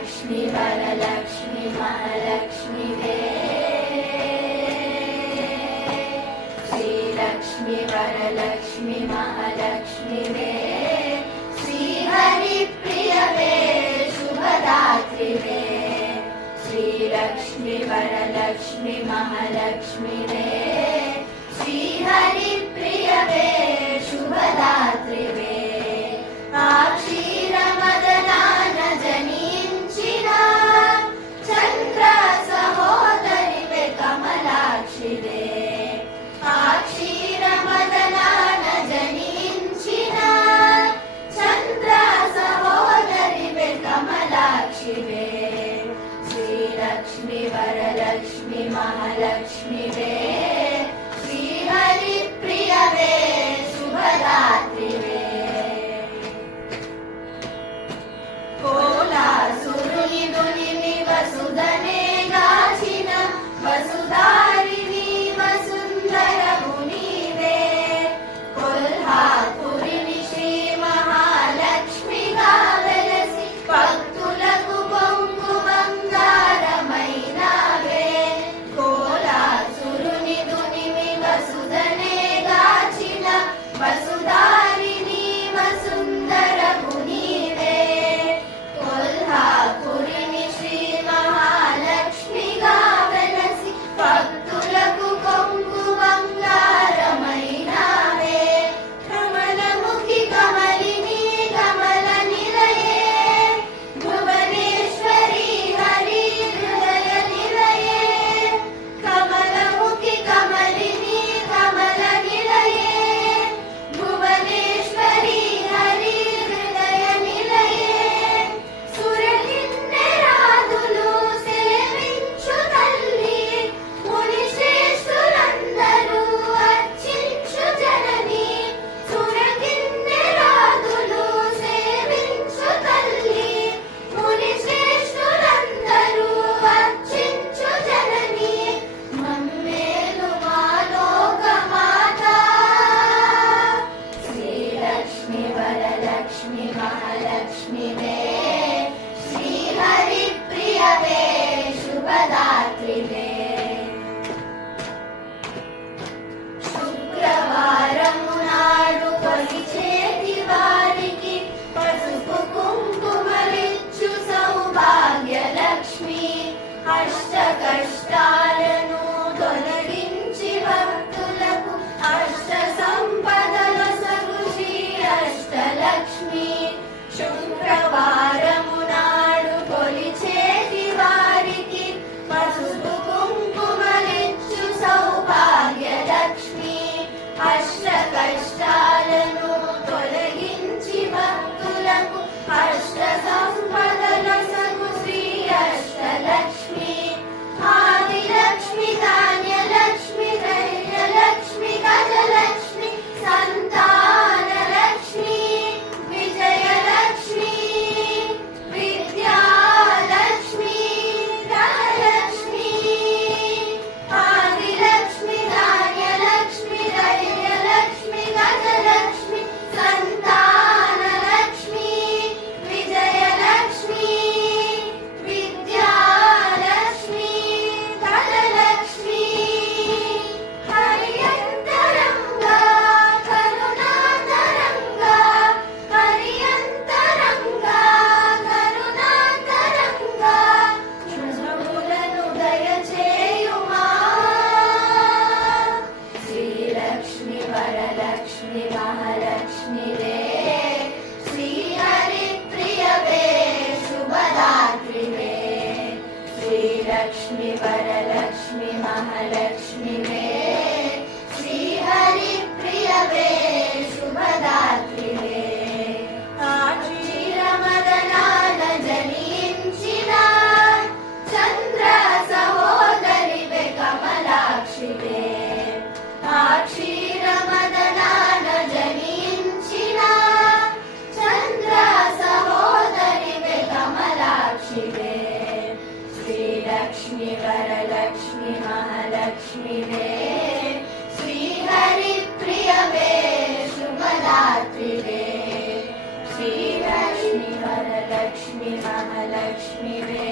लक्ष्मी वरलक्ष्मी महालक्ष्मी वे श्रीलक्ष्मी वरलक्ष्मी महालक्ष्मी वे श्रीहरिप्रिय वे शुभदात्री वे श्रीलक्ष्मी वरलक्ष्मी महालक्ष्मी वे श्रीहरिप्रिय वे शुभदात्री वे क्षीरमदनान जनिंचिन चंद्र सहोदरि वे कमलाक्षि वे क्षीरमदनान जनिंचिन चंद्र सहोदरि वे कमलाक्षि वे श्रीलक्ष्मी वरलक्ष्मी महालक्ष्मी वे श्रीहरिप्रिय वे शुभदात्री वे वसुधने गाचिन वसुधारिणी वसुंधर मुनिवे कोल्हापुरिनि श्री महालक्ष्मी गावेलसी भक्तुలకు పొంగు బంగారమైనవే కోలాసురుని దునిమి వసుధనే గాచిన వసుధారిణి వసుందర మునివే కొల్హాపురిని భక్తులకు కొంగు బంగారమైనవే కమలముఖి కమలిని కమల నిలయే భువనేశ్వరి హరి హృదయ నిలయే కమలముఖి కమలిని కమల నిలయే భువనేశ్వరి హరి హృదయ నిలయే సురకిన్నెరాదులు సేవించు తల్లి మునిశ్రేష్ఠులందరూ అర్చించు జనని సురకిన్నెరాదులు సేవించు తల్లి మునిశ్రేష్ఠులందరూ అర్చించు జనని మమ్మేలు మా లోకమాత శ్రీలక్ష్మి వరలక్ష్మి మహాలక్ష్మి వే శ్రీహరిప్రియ వే శుభదాత్రి వే శుక్రవారము నాడు కొలిచేటి వారికి పసుపు కుంకుమలిచ్చు సౌభాగ్యలక్ష్మి అష్ట కష్టాలను తొలగించి భక్తులకు అష్ట సంపదలొసగు శ్రీ అష్టలక్ష్మి శుక్రవారము నాడు కొలిచేటి వారికి పసుపు కుంకుమలిచ్చు సౌభాగ్యలక్ష్మి అష్ట కష్టాలను తొలగించి భక్తులకు అష్ట సంపదలొసగు శ్రీ అష్టలక్ష్మి ఆదిలక్ష్మి ధాన్యలక్ష్మి ధైర్యలక్ష్మి గజలక్ష్మి సంతానలక్ష్మి విజయలక్ష్మి విద్యాలక్ష్మి ధనలక్ష్మి ఆదిలక్ష్మి ధాన్యలక్ష్మి ధైర్యలక్ష్మి గజలక్ష్మి సంతానలక్ష్మి విజయలక్ష్మి విద్యాలక్ష్మి ధనలక్ష్మి హరియంతరంగా కరుణాతరంగా హరియంతరంగా కరుణాతరంగా శుభములను దయచేయుమా శ్రీలక్ష్మి వరలక్ష్మి మహాలక్ష్మి రే శ్రీహరిప్రియ వే శుభదాత్రి వే శ్రీలక్ష్మి వరలక్ష్మి మహాలక్ష్మి వే శ్రీహరిప్రియ వే శుభదాత్రి వే क्षीरमदनान जनिंचिन चंद्र सहोदरि वे कमलाक्षि वे क्षीरमदनान जनिंचिन चंद्र सहोदरि वे कमलाक्षि वे श्रीलक्ष्मी वरलक्ष्मी महालक्ष्मी లక్ష్మి మహాలక్ష్మివే